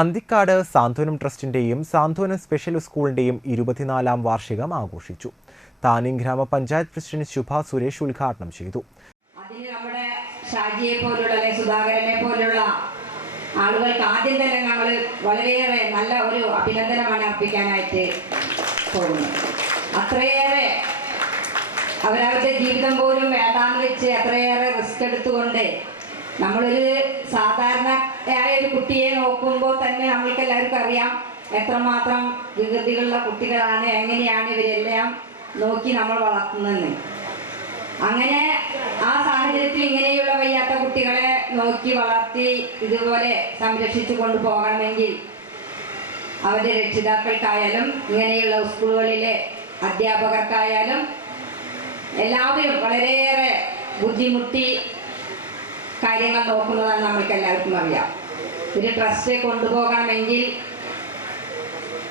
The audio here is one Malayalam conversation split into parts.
അന്തിക്കാട് സാന്ത്വനം ട്രസ്റ്റിന്റെയും സാന്ത്വനം സ്പെഷ്യൽ സ്കൂളിന്റെയും ഇരുപത്തിനാലാം വാർഷികം ആഘോഷിച്ചു. താനിങ് ഗ്രാമപഞ്ചായത്ത് പ്രസിഡന്റ് ശുഭ സുരേഷ് ഉദ്ഘാടനം ചെയ്തു. അതിന് നമ്മുടെ ഷാജിയെ പോലുള്ള സുധാകരനെ പോലുള്ള ആളുകൾക്ക് ആദ്യം തന്നെ നമ്മൾ വളരെയേറെ നല്ല ഒരു അഭിനന്ദനമാണ് അർപ്പിക്കാനായിട്ട് പോകുന്നത്. അത്രയേറെ അവരവരുടെ ജീവിതം പോലും വേണ്ടാന്ന് വെച്ച് അത്രയേറെ റിസ്ക് എടുത്തുകൊണ്ട് നമ്മളൊരു സാധാരണയായ ഒരു കുട്ടിയെ നോക്കുമ്പോൾ തന്നെ എല്ലാവർക്കും എത്രമാത്രം വികൃതികളുള്ള കുട്ടികളാണ് എങ്ങനെയാണ് ഇവരെല്ലാം നോക്കി നമ്മൾ വളർത്തുന്നതെന്ന്. അങ്ങനെ ആ സാഹചര്യത്തിൽ ഇങ്ങനെയുള്ള വയ്യാത്ത കുട്ടികളെ നോക്കി വളർത്തി ഇതുപോലെ സംരക്ഷിച്ചു കൊണ്ടുപോകണമെങ്കിൽ അവരുടെ രക്ഷിതാക്കൾക്കായാലും ഇങ്ങനെയുള്ള സ്കൂളുകളിലെ അധ്യാപകർക്കായാലും എല്ലാവരും വളരെയേറെ ബുദ്ധിമുട്ടി കാര്യങ്ങൾ നോക്കുന്നതാണ് നമ്മൾക്ക് എല്ലാവർക്കും അറിയാം. ഒരു ട്രസ്റ്റ് കൊണ്ടുപോകണമെങ്കിൽ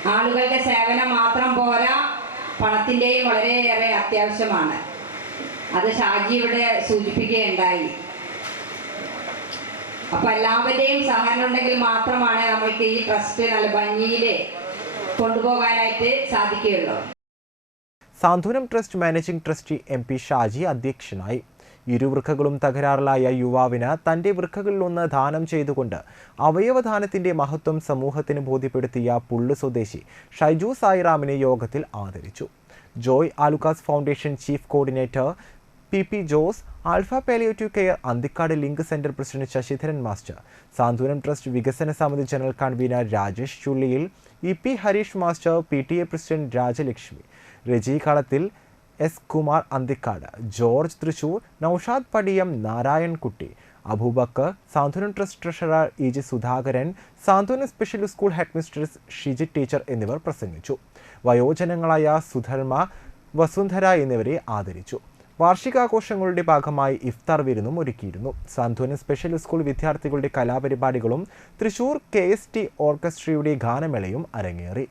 ആളുകളുടെ സേവനം മാത്രം പോരാ പണത്തിന്റെയും വളരെയേറെ അത്യാവശ്യമാണ്. അത് ഷാജി ഇവിടെ സൂചിപ്പിക്കുകയുണ്ടായി. അപ്പൊ എല്ലാവരുടെയും സഹകരണം ഉണ്ടെങ്കിൽ മാത്രമാണ് നമ്മൾക്ക് ഈ ട്രസ്റ്റ് നല്ല ഭംഗിയിൽ കൊണ്ടുപോകാനായിട്ട് സാധിക്കുകയുള്ളൂ. Santhwanam trust managing trustee M P Shaji അധ്യക്ഷനായി. ഇരുവൃക്കകളും തകരാറിലായ യുവാവിന് തന്റെ വൃക്കകളിലൊന്ന് ദാനം ചെയ്തുകൊണ്ട് അവയവദാനത്തിന്റെ മഹത്വം സമൂഹത്തിന് ബോധ്യപ്പെടുത്തിയ പുള്ളു സ്വദേശി ഷൈജു സായിറാമിനെ യോഗത്തിൽ ആദരിച്ചു. Joy Alukkas foundation chief coordinator P P Jose alpha palliative care Anthikkad link centre president Sasidharan master Santhwanam trust വികസന സമിതി general convener Rajesh Chulliyil E P Harish master P T A president Rajalakshmi. Kalathil S Kumar Anthikkad George Thrissur Noushad Padiyam Narayanankutty Abubakkar Santhwanam trust treasurer E G Sudhakaran Santhwana special school headmistress Shiji teacher എന്നിവർ പ്രസംഗിച്ചു. വയോജനങ്ങളായ സുധർമ്മ വസുന്ധര എന്നിവരെ ആദരിച്ചു. വാർഷികാഘോഷങ്ങളുടെ ഭാഗമായി ഇഫ്താർ വിരുന്നും ഒരുക്കിയിരുന്നു. സാന്ത്വന സ്പെഷ്യൽ സ്കൂൾ വിദ്യാർത്ഥികളുടെ കലാപരിപാടികളും തൃശൂർ കെ എസ് ടി ഓർക്കസ്ട്രയുടെ ഗാനമേളയും അരങ്ങേറി.